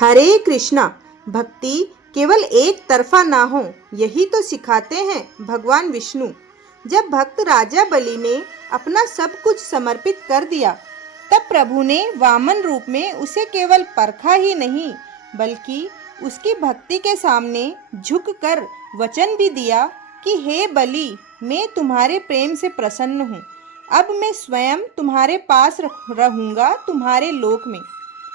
हरे कृष्णा। भक्ति केवल एक तरफा ना हो, यही तो सिखाते हैं भगवान विष्णु। जब भक्त राजा बलि ने अपना सब कुछ समर्पित कर दिया, तब प्रभु ने वामन रूप में उसे केवल परखा ही नहीं, बल्कि उसकी भक्ति के सामने झुककर वचन भी दिया कि हे बलि, मैं तुम्हारे प्रेम से प्रसन्न हूँ। अब मैं स्वयं तुम्हारे पास रहूंगा, तुम्हारे लोक में।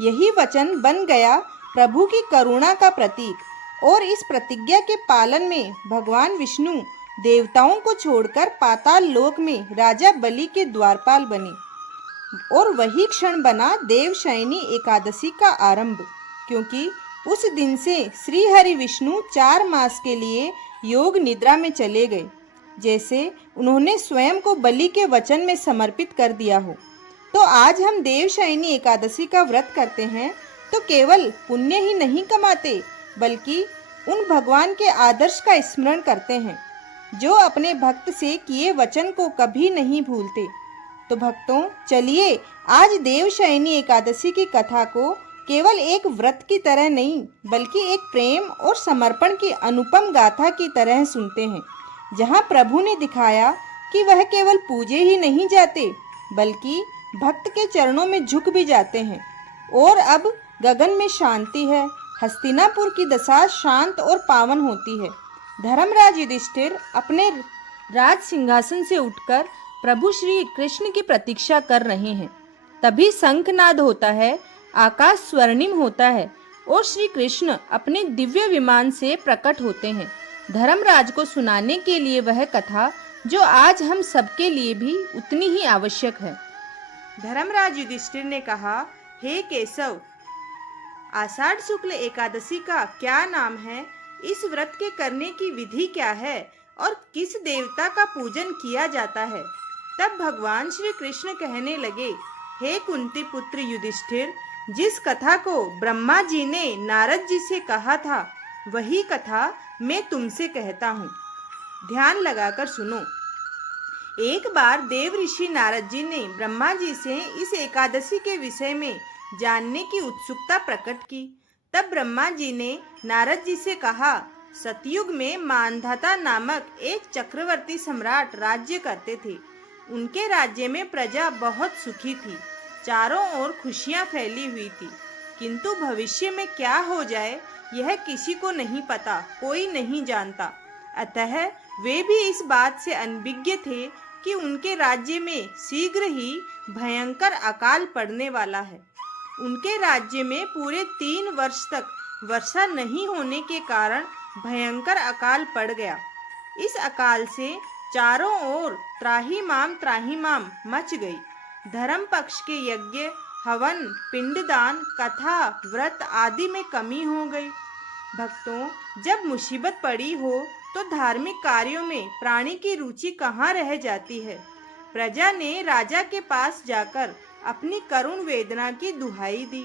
यही वचन बन गया प्रभु की करुणा का प्रतीक। और इस प्रतिज्ञा के पालन में भगवान विष्णु देवताओं को छोड़कर पाताल लोक में राजा बलि के द्वारपाल बने। और वही क्षण बना देवशयनी एकादशी का आरंभ, क्योंकि उस दिन से श्री हरि विष्णु 4 मास के लिए योग निद्रा में चले गए, जैसे उन्होंने स्वयं को बलि के वचन में समर्पित कर दिया हो। तो आज हम देवशयनी एकादशी का व्रत करते हैं, तो केवल पुण्य ही नहीं कमाते, बल्कि उन भगवान के आदर्श का स्मरण करते हैं जो अपने भक्त से किए वचन को कभी नहीं भूलते। तो भक्तों, चलिए आज देवशयनी एकादशी की कथा को केवल एक व्रत की तरह नहीं, बल्कि एक प्रेम और समर्पण की अनुपम गाथा की तरह सुनते हैं, जहां प्रभु ने दिखाया कि वह केवल पूजे ही नहीं जाते, बल्कि भक्त के चरणों में झुक भी जाते हैं। और अब गगन में शांति है, हस्तिनापुर की दशा शांत और पावन होती है। धर्मराज युधिष्ठिर अपने राज सिंहासन से उठकर प्रभु श्री कृष्ण की प्रतीक्षा कर रहे हैं। तभी शंखनाद होता है, आकाश स्वर्णिम होता है और श्री कृष्ण अपने दिव्य विमान से प्रकट होते हैं, धर्मराज को सुनाने के लिए वह कथा जो आज हम सबके लिए भी उतनी ही आवश्यक है। धर्मराज युधिष्ठिर ने कहा, हे केशव, आषाढ़ शुक्ल एकादशी का क्या नाम है? इस व्रत के करने की विधि क्या है और किस देवता का पूजन किया जाता है? तब भगवान श्री कृष्ण कहने लगे, हे कुंती पुत्र युधिष्ठिर, जिस कथा को ब्रह्मा जी ने नारद जी से कहा था, वही कथा मैं तुमसे कहता हूँ। ध्यान लगाकर सुनो। एक बार देव ऋषि नारद जी ने ब्रह्मा जी से इस एकादशी के विषय में जानने की उत्सुकता प्रकट की। तब ब्रह्मा जी ने नारद जी से कहा, सतयुग में मानधाता नामक एक चक्रवर्ती सम्राट राज्य करते थे। उनके राज्य में प्रजा बहुत सुखी थी, चारों ओर खुशियां फैली हुई थी, किंतु भविष्य में क्या हो जाए यह किसी को नहीं पता, कोई नहीं जानता। अतः वे भी इस बात से अनभिज्ञ थे कि उनके राज्य में शीघ्र ही भयंकर अकाल पड़ने वाला है। उनके राज्य में पूरे 3 वर्ष तक वर्षा नहीं होने के कारण भयंकर अकाल पड़ गया। इस अकाल से चारों ओर त्राहिमाम मच गई। धर्म पक्ष के यज्ञ, हवन, पिंडदान, कथा, व्रत आदि में कमी हो गई। भक्तों, जब मुसीबत पड़ी हो तो धार्मिक कार्यों में प्राणी की रुचि कहाँ रह जाती है। प्रजा ने राजा के पास जाकर अपनी करुण वेदना की दुहाई दी।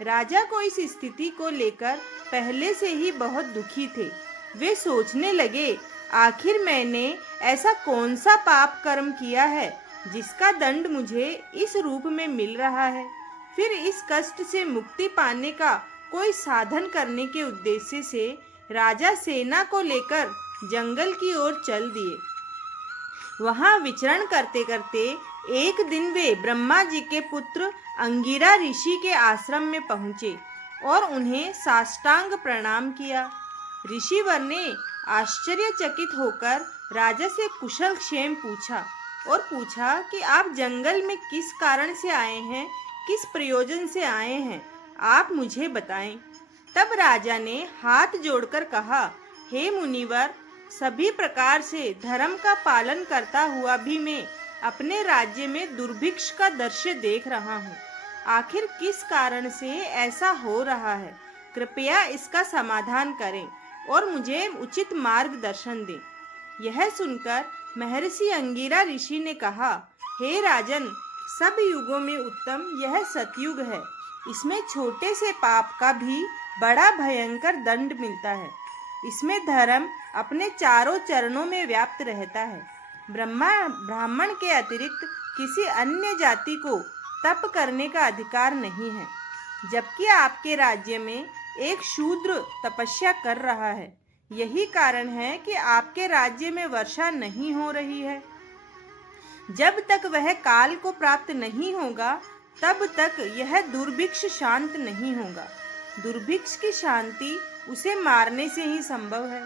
राजा को इस स्थिति को लेकर पहले से ही बहुत दुखी थे। वे सोचने लगे, आखिर मैंने ऐसा कौन सा पाप कर्म किया है जिसका दंड मुझे इस रूप में मिल रहा है। फिर इस कष्ट से मुक्ति पाने का कोई साधन करने के उद्देश्य से राजा सेना को लेकर जंगल की ओर चल दिए। वहां विचरण करते करते एक दिन वे ब्रह्मा जी के पुत्र अंगिरा ऋषि के आश्रम में पहुंचे और उन्हें साष्टांग प्रणाम किया। ऋषिवर ने आश्चर्यचकित होकर राजा से कुशल क्षेम पूछा और पूछा कि आप जंगल में किस कारण से आए हैं, किस प्रयोजन से आए हैं, आप मुझे बताएं। तब राजा ने हाथ जोड़कर कहा, हे मुनिवर, सभी प्रकार से धर्म का पालन करता हुआ भी मैं अपने राज्य में दुर्भिक्ष का दृश्य देख रहा हूँ। आखिर किस कारण से ऐसा हो रहा है? कृपया इसका समाधान करें और मुझे उचित मार्गदर्शन दें। यह सुनकर महर्षि अंगिरा ऋषि ने कहा, हे राजन, सब युगों में उत्तम यह सतयुग है। इसमें छोटे से पाप का भी बड़ा भयंकर दंड मिलता है। इसमें धर्म अपने चारों चरणों में व्याप्त रहता है। ब्राह्मण के अतिरिक्त किसी अन्य जाति को तप करने का अधिकार नहीं है। जबकि आपके राज्य में एक शूद्र तपस्या कर रहा है। यही कारण है कि आपके राज्य में वर्षा नहीं हो रही है। जब तक वह काल को प्राप्त नहीं होगा, तब तक यह दुर्भिक्ष शांत नहीं होगा। दुर्भिक्ष की शांति उसे मारने से ही संभव है।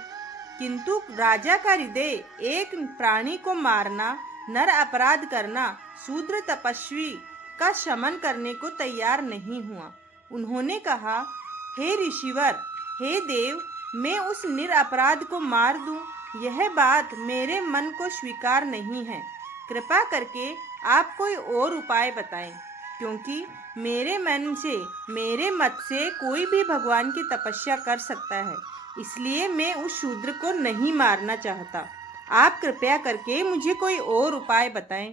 किंतु राजा का हृदय एक प्राणी को मारना, नर अपराध करना, शूद्र तपस्वी का शमन करने को तैयार नहीं हुआ। उन्होंने कहा, हे ऋषिवर, हे देव, मैं उस निरपराध को मार दूं, यह बात मेरे मन को स्वीकार नहीं है। कृपा करके आप कोई और उपाय बताएं, क्योंकि मेरे मन से, मेरे मत से कोई भी भगवान की तपस्या कर सकता है, इसलिए मैं उस शूद्र को नहीं मारना चाहता। आप कृपया करके मुझे कोई और उपाय बताएं।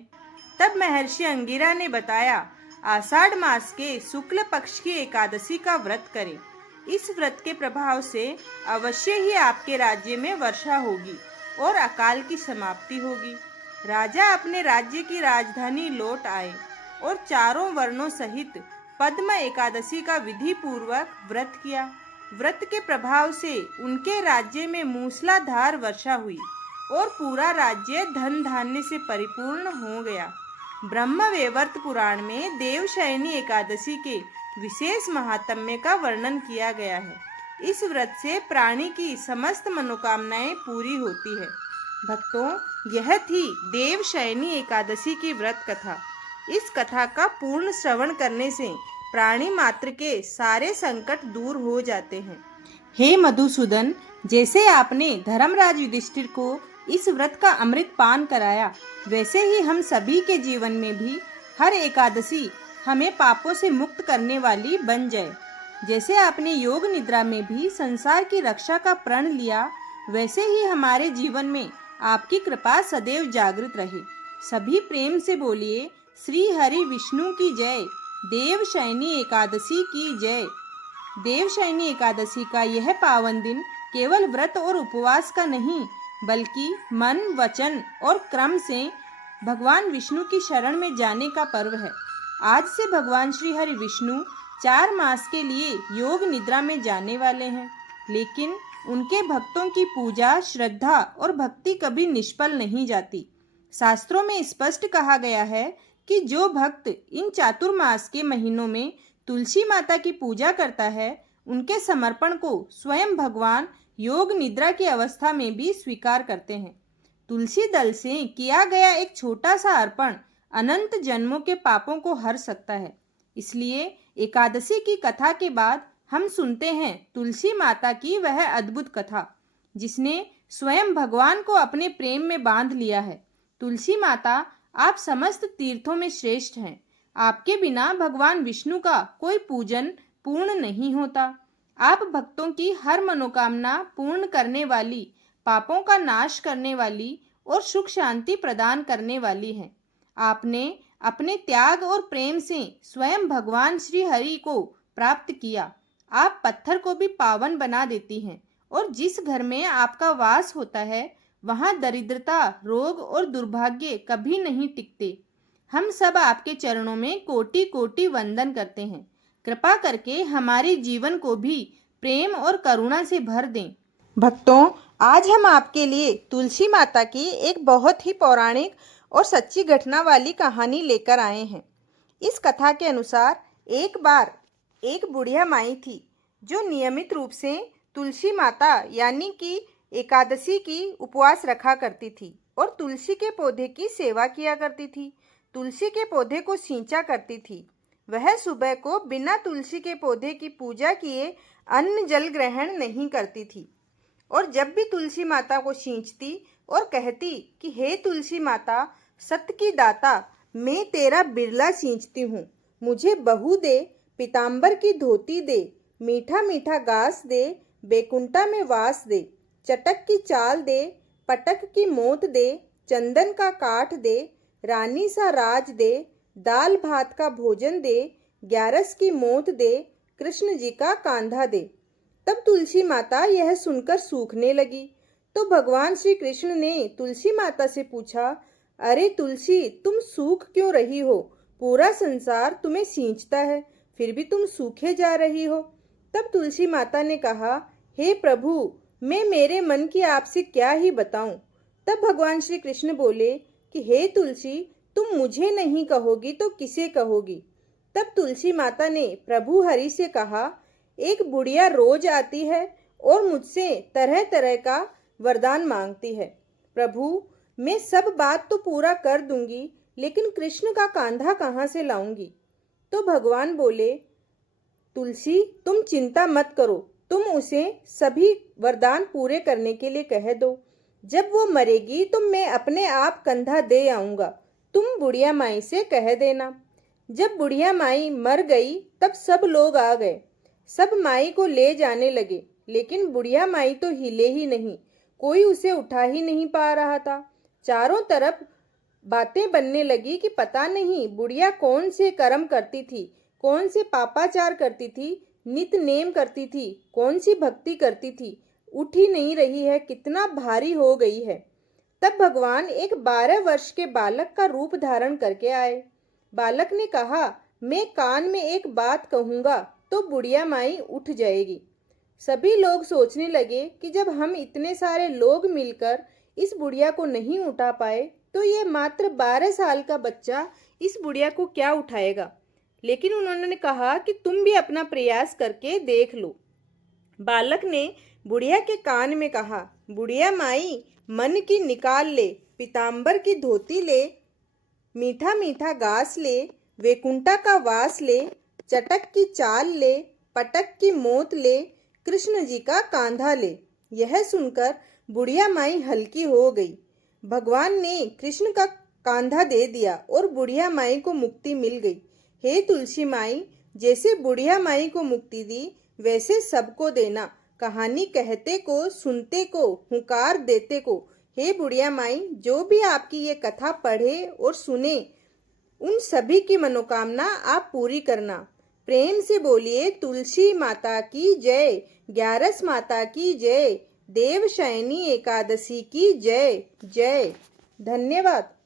तब महर्षि अंगिरा ने बताया, आषाढ़ मास के शुक्ल पक्ष की एकादशी का व्रत करें। इस व्रत के प्रभाव से अवश्य ही आपके राज्य में वर्षा होगी और अकाल की समाप्ति होगी। राजा अपने राज्य की राजधानी लौट आए और चारों वर्णों सहित पद्म एकादशी का विधि पूर्वक व्रत किया। व्रत के प्रभाव से उनके राज्य में मूसलाधार वर्षा हुई और पूरा राज्य धन धान्य से परिपूर्ण हो गया। ब्रह्मवैवर्त पुराण में देवशयनी एकादशी के विशेष महात्म्य का वर्णन किया गया है। इस व्रत से प्राणी की समस्त मनोकामनाएं पूरी होती है। भक्तों, यह थी देवशयनी एकादशी की व्रत कथा। इस कथा का पूर्ण श्रवण करने से प्राणी मात्र के सारे संकट दूर हो जाते हैं। हे मधुसूदन, जैसे आपने धर्मराज युधिष्ठिर को इस व्रत का अमृत पान कराया, वैसे ही हम सभी के जीवन में भी हर एकादशी हमें पापों से मुक्त करने वाली बन जाए। जैसे आपने योग निद्रा में भी संसार की रक्षा का प्रण लिया, वैसे ही हमारे जीवन में आपकी कृपा सदैव जागृत रहे। सभी प्रेम से बोलिए, श्री हरि विष्णु की जय, देवशयनी एकादशी की जय। देवशयनी एकादशी का यह पावन दिन केवल व्रत और उपवास का नहीं, बल्कि मन, वचन और क्रम से भगवान विष्णु की शरण में जाने का पर्व है। आज से भगवान श्री हरि विष्णु 4 मास के लिए योग निद्रा में जाने वाले हैं, लेकिन उनके भक्तों की पूजा, श्रद्धा और भक्ति कभी निष्फल नहीं जाती। शास्त्रों में स्पष्ट कहा गया है कि जो भक्त इन चातुर्मास के महीनों में तुलसी माता की पूजा करता है, उनके समर्पण को स्वयं भगवान योग निद्रा की अवस्था में भी स्वीकार करते हैं। तुलसी दल से किया गया एक छोटा सा अर्पण अनंत जन्मों के पापों को हर सकता है। इसलिए एकादशी की कथा के बाद हम सुनते हैं तुलसी माता की वह अद्भुत कथा, जिसने स्वयं भगवान को अपने प्रेम में बांध लिया है। तुलसी माता, आप समस्त तीर्थों में श्रेष्ठ हैं। आपके बिना भगवान विष्णु का कोई पूजन पूर्ण नहीं होता। आप भक्तों की हर मनोकामना पूर्ण करने वाली, पापों का नाश करने वाली और सुख शांति प्रदान करने वाली हैं। आपने अपने त्याग और प्रेम से स्वयं भगवान श्री हरि को प्राप्त किया। आप पत्थर को भी पावन बना देती हैं और जिस घर में आपका वास होता है, वहाँ दरिद्रता, रोग और दुर्भाग्य कभी नहीं टिकते। हम सब आपके चरणों में कोटि कोटि वंदन करते हैं। कृपा करके हमारे जीवन को भी प्रेम और करुणा से भर दें। भक्तों, आज हम आपके लिए तुलसी माता की एक बहुत ही पौराणिक और सच्ची घटना वाली कहानी लेकर आए हैं। इस कथा के अनुसार एक बार एक बुढ़िया माई थी, जो नियमित रूप से तुलसी माता यानी कि एकादशी की उपवास रखा करती थी और तुलसी के पौधे की सेवा किया करती थी। तुलसी के पौधे को सींचा करती थी। वह सुबह को बिना तुलसी के पौधे की पूजा किए अन्न जल ग्रहण नहीं करती थी और जब भी तुलसी माता को सींचती और कहती कि हे तुलसी माता, सत्य की दाता, मैं तेरा बिरला सींचती हूँ, मुझे बहू दे, पीताम्बर की धोती दे, मीठा मीठा घास दे, बैकुंठा में वास दे, चटक की चाल दे, पटक की मोत दे, चंदन का काठ दे, रानी सा राज दे, दाल भात का भोजन दे, 11 की मोत दे, कृष्ण जी का कांधा दे। तब तुलसी माता यह सुनकर सूखने लगी। तो भगवान श्री कृष्ण ने तुलसी माता से पूछा, अरे तुलसी, तुम सूख क्यों रही हो? पूरा संसार तुम्हें सींचता है, फिर भी तुम सूखे जा रही हो। तब तुलसी माता ने कहा, हे प्रभु, मैं मेरे मन की आपसे क्या ही बताऊं। तब भगवान श्री कृष्ण बोले कि हे तुलसी, तुम मुझे नहीं कहोगी तो किसे कहोगी। तब तुलसी माता ने प्रभु हरि से कहा, एक बुढ़िया रोज आती है और मुझसे तरह तरह का वरदान मांगती है। प्रभु, मैं सब बात तो पूरा कर दूंगी, लेकिन कृष्ण का कांधा कहाँ से लाऊंगी। तो भगवान बोले, तुलसी, तुम चिंता मत करो, तुम उसे सभी वरदान पूरे करने के लिए कह दो। जब वो मरेगी तो मैं अपने आप कंधा दे आऊंगा, तुम बुढ़िया माई से कह देना। जब बुढ़िया माई मर गई तब सब लोग आ गए, सब माई को ले जाने लगे, लेकिन बुढ़िया माई तो हिले ही नहीं, कोई उसे उठा ही नहीं पा रहा था। चारों तरफ बातें बनने लगी कि पता नहीं बुढ़िया कौन से कर्म करती थी, कौन से पापाचार करती थी, नित नेम करती थी, कौन सी भक्ति करती थी, उठ ही नहीं रही है, कितना भारी हो गई है। तब भगवान एक 12 वर्ष के बालक का रूप धारण करके आए। बालक ने कहा, मैं कान में एक बात कहूंगा तो बुढ़िया माई उठ जाएगी। सभी लोग सोचने लगे कि जब हम इतने सारे लोग मिलकर इस बुढ़िया को नहीं उठा पाए तो ये मात्र 12 साल का बच्चा इस बुढ़िया को क्या उठाएगा। लेकिन उन्होंने कहा कि तुम भी अपना प्रयास करके देख लो। बालक ने बुढ़िया के कान में कहा, बुढ़िया माई, मन की निकाल ले, पीताम्बर की धोती ले, मीठा मीठा घास ले, वैकुंठा का वास ले, चटक की चाल ले, पटक की मोत ले, कृष्ण जी का कांधा ले। यह सुनकर बुढ़िया माई हल्की हो गई। भगवान ने कृष्ण का कांधा दे दिया और बुढ़िया माई को मुक्ति मिल गई। हे तुलसी माई, जैसे बुढ़िया माई को मुक्ति दी वैसे सबको देना, कहानी कहते को, सुनते को, हुंकार देते को। हे बुढ़िया माई, जो भी आपकी ये कथा पढ़े और सुने उन सभी की मनोकामना आप पूरी करना। प्रेम से बोलिए, तुलसी माता की जय, ग्यारस माता की जय, देवशयनी एकादशी की जय जय। धन्यवाद।